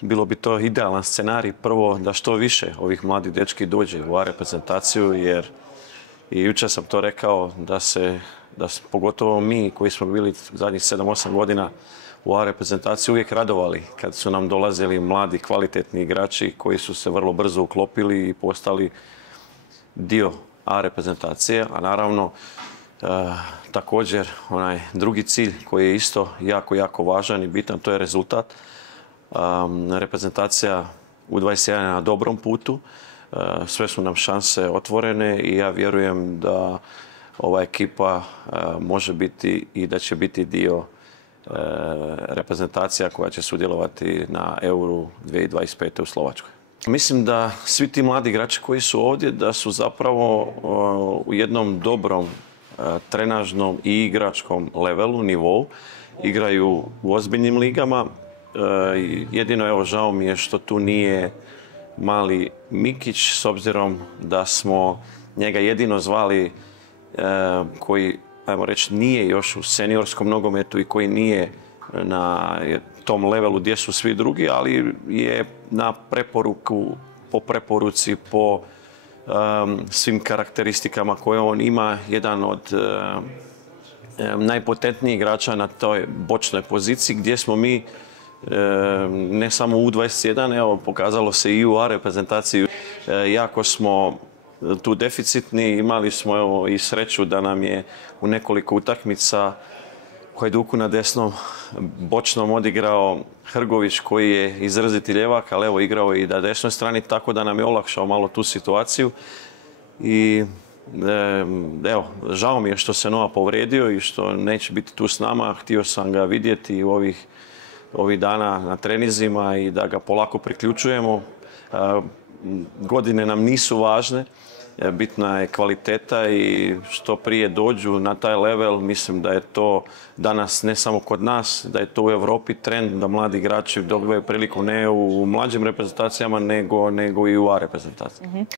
Bilo bi to idealan scenarij, prvo da što više ovih mladih dečki dođe u A reprezentaciju, jer i jučer sam to rekao da pogotovo mi koji smo bili zadnjih 7-8 godina u A reprezentaciji uvijek radovali kad su nam dolazili mladi kvalitetni igrači koji su se vrlo brzo uklopili i postali dio A reprezentacije, a naravno također onaj drugi cilj koji je isto jako važan i bitan, to je rezultat. Reprezentacija U21 je na dobrom putu, sve su nam šanse otvorene i ja vjerujem da ova ekipa može biti i da će biti dio reprezentacija koja će sudjelovati na Euru 2025. u Slovačkoj. Mislim da svi ti mladi igrači koji su ovdje da su zapravo u jednom dobrom trenažnom i igračkom levelu, nivou, igraju u ozbiljnim ligama. Jedino, evo, žao mi je što tu nije mali Mikić, s obzirom da smo njega jedino zvali koji, ajmo reći, nije još u seniorskom nogometu i koji nije na tom levelu gdje su svi drugi, ali je na po preporuci, po svim karakteristikama koje on ima, jedan od najpotentnijih igrača na toj bočnoj poziciji gdje smo mi ne samo u U21, evo, pokazalo se i u A reprezentaciji. Jako smo tu deficitni, imali smo evo i sreću da nam je u nekoliko utakmica Hajduku na desnom bočnom odigrao Hrgović koji je izraziti ljevak, ali evo igrao i na desnoj strani, tako da nam je olakšao malo tu situaciju. I evo, žao mi je što se Nova povrijedio i što neće biti tu s nama. Htio sam ga vidjeti ovih dana na trenizima i da ga polako priključujemo. Godine nam nisu važne, bitna je kvaliteta i što prije dođu na taj level. Mislim da je to danas ne samo kod nas, da je to u Europi trend da mladi igrači dobivaju priliku ne u mlađim reprezentacijama nego i u A reprezentaciji.